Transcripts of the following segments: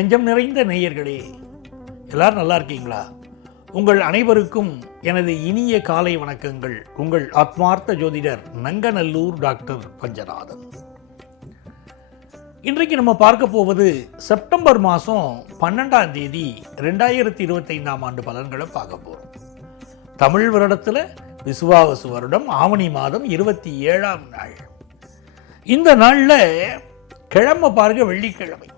நெஞ்சம் நிறைந்த நேயர்களே எல்லாரும் நல்லா இருக்கீங்களா? உங்கள் அனைவருக்கும் எனது இனிய காலை வணக்கங்கள். உங்கள் ஆத்மார்த்த ஜோதிடர் நங்கநல்லூர் டாக்டர் பஞ்சநாதன். இன்றைக்கு நம்ம பார்க்க போவது செப்டம்பர் மாதம் பன்னெண்டாம் தேதி ரெண்டாயிரத்தி இருபத்தைந்தாம் ஆண்டு பலன்களை பார்க்க போகிறோம் தமிழ் வருடத்தில் விசுவாவசு வருடம் ஆவணி மாதம் இருபத்தி ஏழாம் நாள். இந்த நாளில் கிழமை பாருங்க வெள்ளிக்கிழமை.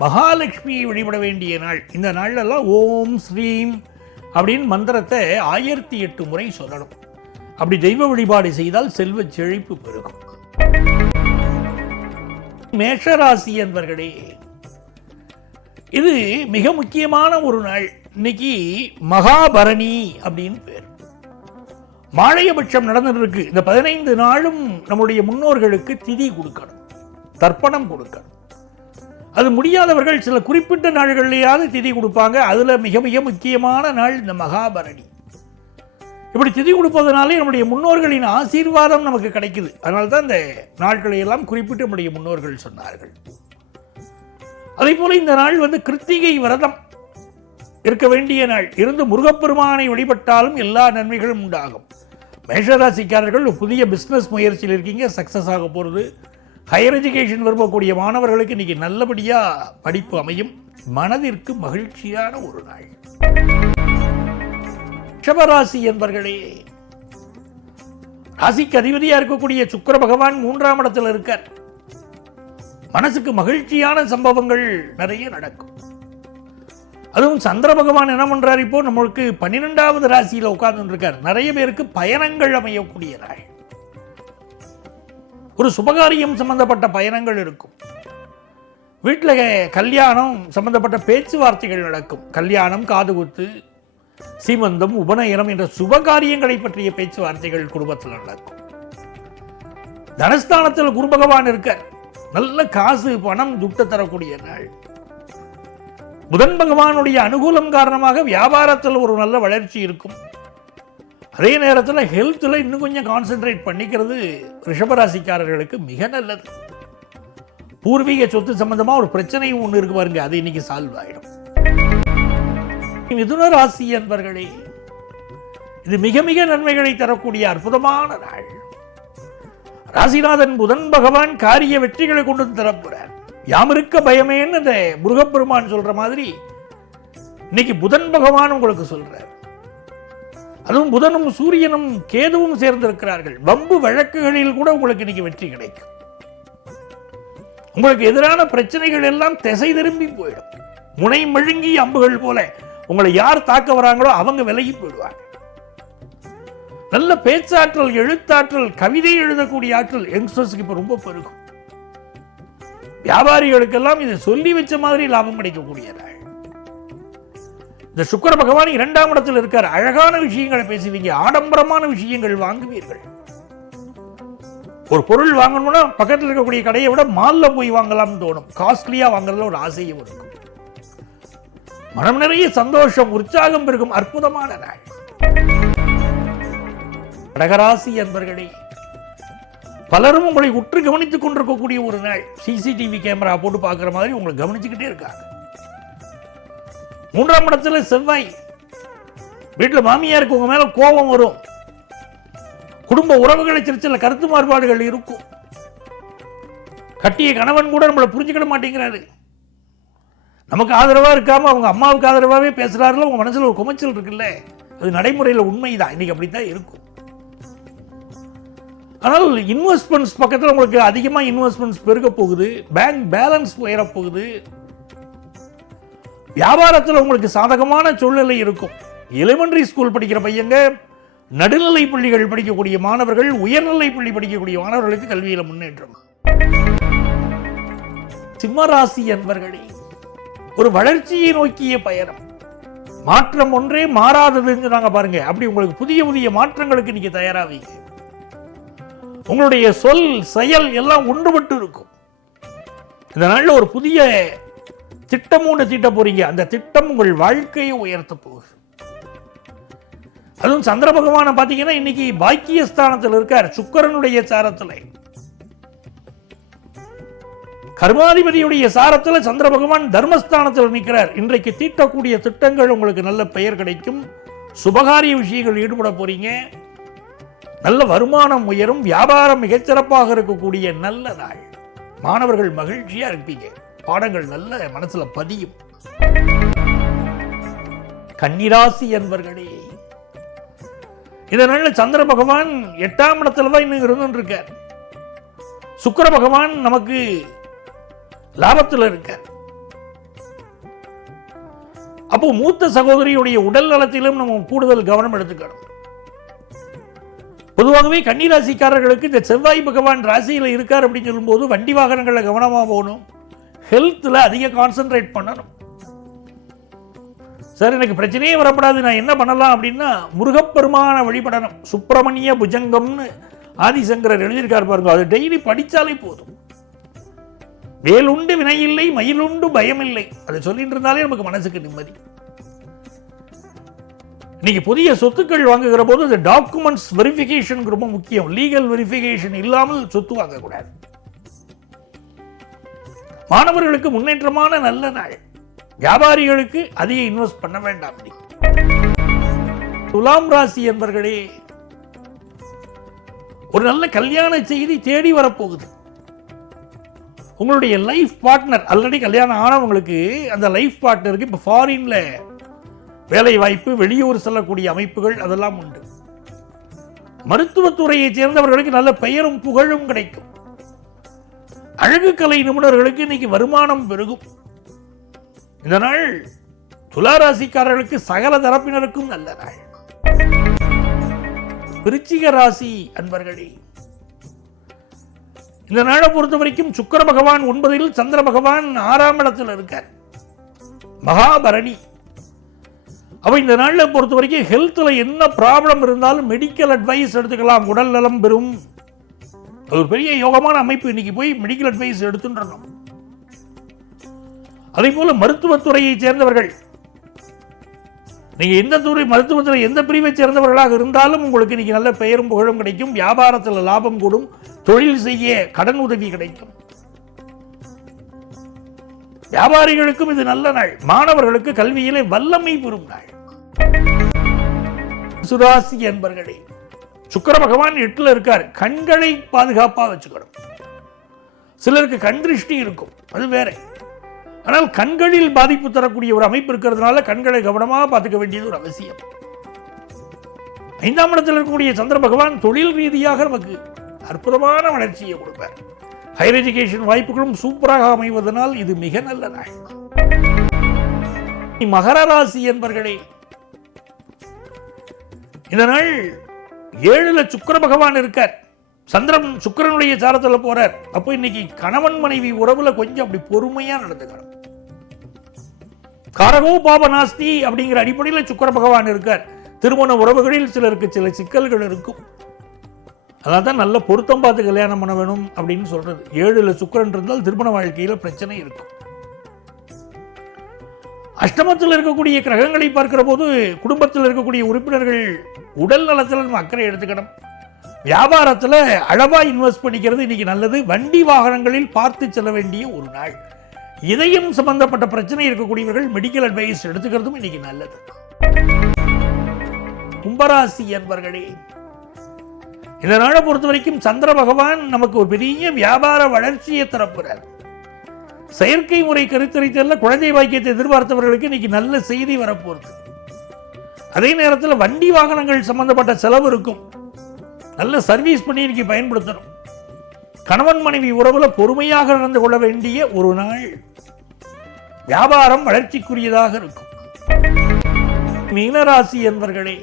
மகாலட்சுமியை வழிபட வேண்டிய நாள். இந்த நாள்லலாம் ஓம் ஸ்ரீம் அப்படின்னு மந்திரத்தை ஆயிரத்தி எட்டு முறை சொல்லணும். அப்படி தெய்வ வழிபாடு செய்தால் செல்வ செழிப்பு பெருகும். மேஷராசி என்பர்களே இது மிக முக்கியமான ஒரு நாள். இன்னைக்கு மகாபரணி அப்படின்னு பேர். மாழையபட்சம் நடந்துட்டு இருக்கு இந்த பதினைந்து நாளும் நம்முடைய முன்னோர்களுக்கு திதி கொடுக்கணும். தர்ப்பணம் கொடுக்கணும். அது முடியாதவர்கள் சில குறிப்பிட்ட நாள்கள்லையாவது திதி கொடுப்பாங்க. அதுல மிக மிக முக்கியமான நாள் இந்த மகாபரணி. இப்படி திதி கொடுப்பதனாலே நம்முடைய முன்னோர்களின் ஆசீர்வாதம் நமக்கு கிடைக்குது. அதனால தான் இந்த நாட்களை எல்லாம் குறிப்பிட்டு நம்முடைய முன்னோர்கள் சொன்னார்கள். அதே போல இந்த நாள் வந்து கிருத்திகை விரதம். இருக்க வேண்டிய நாள். இருந்து முருகப்பெருமானை வழிபட்டாலும் எல்லா நன்மைகளும் உண்டாகும். மேஷராசிக்காரர்கள் புதிய பிஸ்னஸ் முயற்சியில் இருக்கீங்க. சக்ஸஸ் ஆக போகிறது ஹையர் எஜுகேஷன் விரும்பக்கூடிய மாணவர்களுக்கு இன்னைக்கு நல்லபடியாக படிப்பு அமையும். மனதிற்கு மகிழ்ச்சியான ஒரு நாள். ரிஷபராசி என்பர்களே ராசிக்கு அதிபதியா இருக்கக்கூடிய சுக்கர பகவான் மூன்றாம் இடத்துல இருக்கார். மனசுக்கு மகிழ்ச்சியான சம்பவங்கள் நிறைய நடக்கும். அதுவும் சந்திர பகவான் என்ன பண்ணுறார் இப்போ? நம்மளுக்கு பன்னிரெண்டாவது ராசியில உட்கார்ந்து இருக்கார். நிறைய பேருக்கு பயணங்கள் அமையக்கூடிய நாள். ஒரு சுபகாரியம் சம்பந்தப்பட்ட பயணங்கள் இருக்கும். வீட்டில் கல்யாணம் சம்பந்தப்பட்ட பேச்சுவார்த்தைகள் நடக்கும். கல்யாணம் காதுகுத்து சீமந்தம் உபநயனம் என்ற சுபகாரியங்களை பற்றிய பேச்சுவார்த்தைகள் குடும்பத்தில் நடக்கும். தனஸ்தானத்தில் குரு பகவான் இருக்க நல்ல காசு பணம் துட்ட தரக்கூடிய நாள். புதன் பகவானுடைய அனுகூலம் காரணமாக வியாபாரத்தில் ஒரு நல்ல வளர்ச்சி இருக்கும். அதே நேரத்தில் ஹெல்த்தில் இன்னும் கொஞ்சம் கான்சென்ட்ரேட் பண்ணிக்கிறது ரிஷபராசிக்காரர்களுக்கு மிக நல்லது. பூர்வீக சொத்து சம்பந்தமா ஒரு பிரச்சனை ஒன்று இருக்கு பாருங்க அது இன்னைக்கு சால்வ் ஆயிடும். மிதுன ராசி என்பர்களே இது மிக மிக நன்மைகளை தரக்கூடிய அற்புதமான நாள். ராசிநாதன் புதன் பகவான் காரிய வெற்றிகளை கொண்டு வந்து தரப்போறார் யாமிருக்க பயமேன்னு இந்த முருகப்பெருமான் சொல்ற மாதிரி இன்னைக்கு புதன் பகவான் உங்களுக்கு சொல்றார். அதுவும் புதனும் சூரியனும் கேதுவும் சேர்ந்திருக்கிறார்கள். வம்பு வழக்குகளில் கூட உங்களுக்கு இன்னைக்கு வெற்றி கிடைக்கும். உங்களுக்கு எதிரான பிரச்சனைகள் எல்லாம் திசை திரும்பி போயிடும். முனை மழுங்கி அம்புகள் போல உங்களை யார் தாக்க வராங்களோ அவங்க விலகி போயிடுவாங்க. நல்ல பேச்சாற்றல் எழுத்தாற்றல் கவிதை எழுதக்கூடிய ஆற்றல் யங்ஸ்டர்ஸ்க்கு இப்ப ரொம்ப பெருகும். வியாபாரிகளுக்கெல்லாம் இதை சொல்லி வச்ச மாதிரி லாபம் கிடைக்கக்கூடிய நாள் இந்த சுக்கர பகவான் இரண்டாம் இடத்தில் இருக்கார். அழகான விஷயங்களை பேசுவீங்க. ஆடம்பரமான விஷயங்கள் வாங்குவீர்கள். ஒரு பொருள் வாங்கணும்னா பக்கத்தில் இருக்கக்கூடிய கடையை விட மால்ல போய் வாங்கலாம்னு தோணும். காஸ்ட்லியா வாங்குறதுல ஒரு ஆசையும் இருக்கும். மனம் நிறைய சந்தோஷம் உற்சாகம் பெருகும். அற்புதமான நாள். கடகராசி என்பர்களே பலரும் உங்களை உற்று கவனித்துக் கொண்டிருக்கக்கூடிய ஒரு நாள். சிசிடிவி கேமரா போட்டு பார்க்குற மாதிரி உங்களை கவனிச்சுக்கிட்டே இருக்காங்க. மூன்றாம் இடத்துல செவ்வாய். வீட்டில் மாமியாருக்கு உங்கள் மேல கோபம் வரும். குடும்ப உறவுகளை சில கருத்து மாறுபாடுகள் இருக்கும். கட்டிய கணவன் கூட நம்மளை புரிஞ்சுக்கிட மாட்டேங்கிறாரு. நமக்கு ஆதரவா இருக்காம அவங்க அம்மாவுக்கு ஆதரவாவே பேசுகிறாருல உங்க மனசுல ஒரு குமைச்சல் இருக்குல்ல. அது நடைமுறையில் உண்மைதான். இன்னைக்கு அப்படித்தான் இருக்கும். ஆனால் இன்வெஸ்ட்மெண்ட்ஸ் பக்கத்தில் உங்களுக்கு அதிகமாக இன்வெஸ்ட்மெண்ட்ஸ் பெருக போகுது. பேங்க் பேலன்ஸ் உயரப்போகுது போகுது. வியாபாரத்தில் உங்களுக்கு சாதகமான சூழ்நிலை இருக்கும். எலிமெண்ட்ரி ஸ்கூல் படிக்கிற பையங்க நடுநிலை பள்ளிகள் படிக்கக்கூடிய மாணவர்கள் உயர்நிலை பள்ளி படிக்கக்கூடிய மாணவர்களுக்கு கல்வியில் முன்னேற்றம். சிம்மராசி என்பர்களே ஒரு வளர்ச்சியை நோக்கிய பயணம். மாற்றம் ஒன்றே மாறாததுன்னு நாங்க பாருங்க. அப்படி உங்களுக்கு புதிய புதிய மாற்றங்களுக்கு நீங்க தயாராவீங்க. உங்களுடைய சொல் செயல் எல்லாம் ஒன்றுபட்டு இருக்கும். இந்த ஒரு புதிய திட்டம் ஒன்று தீட்ட போறீங்க. அந்த திட்டம் உங்கள் வாழ்க்கையை உயர்த்த போகுது. அதுவும் சந்திர பகவானை பார்த்தீங்கன்னா இன்னைக்கு பாக்கியஸ்தானத்தில் இருக்கார். சுக்கரனுடைய சாரத்தில். கர்மாதிபதியுடைய சாரத்தில் சந்திர பகவான் தர்மஸ்தானத்தில் நிற்கிறார். இன்றைக்கு தீட்டக்கூடிய திட்டங்கள் உங்களுக்கு நல்ல பெயர் கிடைக்கும். சுபகாரிய விஷயங்கள் ஈடுபட போறீங்க. நல்ல வருமானம் உயரும். வியாபாரம் மிகச்சிறப்பாக இருக்கக்கூடிய நல்ல நாள். மாணவர்கள் மகிழ்ச்சியா இருப்பீங்க. பாடங்கள் நல்ல மனசுல பதியும். கன்னிராசி என்பர்களே இதனால சந்திர பகவான் எட்டாம் இடத்துல தான் இன்னும் இருந்துட்டு சுக்கர பகவான் நமக்கு லாபத்தில் இருக்கார். அப்போ மூத்த சகோதரியுடைய உடல் நலத்திலும் நம்ம கூடுதல் கவனம் எடுத்துக்கணும். பொதுவாகவே கன்னிராசிக்காரர்களுக்கு இந்த செவ்வாய் பகவான் ராசியில் இருக்கார் அப்படின்னு சொல்லும்போது வண்டி வாகனங்களில் கவனமாக போகணும். ஹெல்த்தில் அதிக கான்சென்ட்ரேட் பண்ணணும். சார் எனக்கு பிரச்சனையே வரப்படாது. நான் என்ன பண்ணலாம் அப்படின்னா முருகப்பெருமான வழிபடணும். சுப்பிரமணிய புஜங்கம்னு ஆதிசங்கரர் எழுதியிருக்கார் பாருங்க. அது டெய்லி படித்தாலே போதும். வேலுண்டு வினையில்லை மயிலுண்டு பயமில்லை. அதை சொல்லிட்டு இருந்தாலே நமக்கு மனசுக்கு நிம்மதி. இன்னைக்கு புதிய சொத்துக்கள் வாங்குகிற போது இந்த டாக்குமெண்ட்ஸ் வெரிஃபிகேஷன் ரொம்ப முக்கியம். லீகல் வெரிஃபிகேஷன் இல்லாமல் சொத்து வாங்கக்கூடாது. மாணவர்களுக்கு முன்னேற்றமான நல்ல நாள். வியாபாரிகளுக்கு அதிக இன்வெஸ்ட் பண்ண வேண்டாம் துலாம் ராசி என்பர்களே ஒரு நல்ல கல்யாண செய்தி தேடி வரப்போகுது. உங்களுடைய லைஃப் பார்ட்னர் ஆல்ரெடி கல்யாணம் ஆனவங்களுக்கு அந்த லைஃப் பார்ட்னருக்கு இப்போ ஃபாரின்ல வேலை வாய்ப்பு வெளியூர் செல்லக்கூடிய அமைப்புகள் அதெல்லாம் உண்டு. மருத்துவத்துறையைச் சேர்ந்தவர்களுக்கு நல்ல பெயரும் புகழும் கிடைக்கும். அழகு கலை நிபுணர்களுக்கு இன்னைக்கு வருமானம் பெருகும். இந்த நாள் துளாராசிக்காரர்களுக்கு சகல தரப்பினருக்கும் நல்ல நாள். விருச்சிக ராசி அன்பர்களே இந்த நாளை பொறுத்த வரைக்கும் சுக்கர பகவான் ஒன்பதில் சந்திர பகவான் ஆறாம் இடத்தில் இருக்கார். மகாபரணி. அப்ப இந்த நாளில் பொறுத்த வரைக்கும் ஹெல்த்ல என்ன ப்ராப்ளம் இருந்தாலும் மெடிக்கல் அட்வைஸ் எடுத்துக்கலாம். உடல் நலம் பெறும். அது ஒரு பெரிய யோகமான அமைப்பு. இன்னைக்கு போய் மெடிக்கல் அட்வைஸ் எடுத்துன்றோம். அதே போல மருத்துவத்துறையை சேர்ந்தவர்கள். நீங்க எந்த துறை மருத்துவத்துறை எந்த பிரிவை சேர்ந்தவர்களாக இருந்தாலும் உங்களுக்கு இன்னைக்கு நல்ல பெயரும் புகழும் கிடைக்கும். வியாபாரத்தில் லாபம் கூடும். தொழில் செய்ய கடன் உதவி கிடைக்கும். வியாபாரிகளுக்கும் இது நல்ல நாள். மாணவர்களுக்கு கல்வியிலே வல்லமை பெறும் நாள். சுராசி என்பர்களே சுக்கர பகவான் எட்டுல இருக்கார். கண்களை பாதுகாப்பா வச்சுக்கணும். சிலருக்கு கண் திருஷ்டி இருக்கும். அது வேற. ஆனால் கண்களில் பாதிப்பு தரக்கூடிய ஒரு அமைப்பு இருக்கிறதுனால கண்களை கவனமாக பார்த்துக்க வேண்டியது ஒரு அவசியம். ஐந்தாம் இடத்தில் இருக்கக்கூடிய சந்திர பகவான் தொழில் ரீதியாக நமக்கு அற்புதமான வளர்ச்சியை கொடுப்பார். ஹையர் எஜுகேஷன் வாய்ப்புகளும் சூப்பராக அமைவதனால் இது மிக நல்ல நாள். மகர ராசி என்பர்களே இந்த நாள் ஏழுல சுக்கர பகவான் இருக்கார். சந்திரன் சுக்கிரனுடைய சாரத்துல போறார். அப்போ இன்னைக்கு கணவன் மனைவி உறவுல கொஞ்சம் அப்படி பொறுமையா நடந்துக்கணும். காரகோ பாபநாஸ்தி அப்படிங்கிற அடிப்படையில் சுக்கிர பகவான் இருக்கார். திருமண உறவுகளில் சிலருக்கு சில சிக்கல்கள் இருக்கும். அதான் தான் நல்ல பொருத்தம் பார்த்து கல்யாணம் பண்ண வேணும் அப்படின்னு சொல்றது. ஏழுல சுக்கிரன் இருந்தால் திருமண வாழ்க்கையில பிரச்சனை இருக்கும். அஷ்டமத்தில் இருக்கக்கூடிய கிரகங்களை பார்க்கிற போது குடும்பத்தில் இருக்கக்கூடிய உறுப்பினர்கள் உடல் நலத்தில் நம்ம அக்கறை எடுத்துக்கணும். வியாபாரத்தில் அளவாக இன்வெஸ்ட் பண்ணிக்கிறது இன்றைக்கி நல்லது. வண்டி வாகனங்களில் பார்த்து செல்ல வேண்டிய ஒரு நாள். இதயம் சம்பந்தப்பட்ட பிரச்சனை இருக்கக்கூடியவர்கள் மெடிக்கல் அட்வைஸ் எடுத்துக்கிறதும் இன்றைக்கி நல்லது. கும்பராசி என்பர்களே இதனால் பொறுத்த வரைக்கும் சந்திர பகவான் நமக்கு ஒரு பெரிய வியாபார வளர்ச்சியை தரப்புறார். செயற்கை முறை கருத்தரித்தல்ல குழந்தை பாக்கியத்தை எதிர்பார்த்தவர்களுக்கு இன்னைக்கு நல்ல செய்தி வரப்போகுது. அதே நேரத்தில் வண்டி வாகனங்கள் சம்பந்தப்பட்ட செலவு இருக்கும். நல்ல சர்வீஸ் பண்ணி இன்னைக்கு பயன்படுத்தணும். கணவன் மனைவி உறவுல பொறுமையாக நடந்து கொள்ள வேண்டிய ஒரு நாள். வியாபாரம் வளர்ச்சிக்குரியதாக இருக்கும். மீனராசி என்பர்களே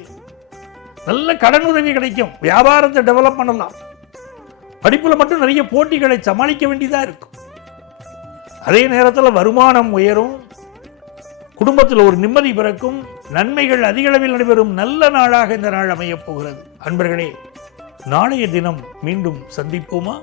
நல்ல கடன் உதவி கிடைக்கும். வியாபாரத்தை டெவலப் பண்ணலாம். படிப்புல மட்டும் நிறைய போட்டிகளை சமாளிக்க வேண்டியதா இருக்கும். அதே நேரத்தில் வருமானம் உயரும் குடும்பத்தில் ஒரு நிம்மதி பிறக்கும் நன்மைகள் அதிகளவில் நடைபெறும் நல்ல நாளாக இந்த நாள் அமையப் போகிறது. அன்பர்களே நாளைய தினம் மீண்டும் சந்திப்போமா?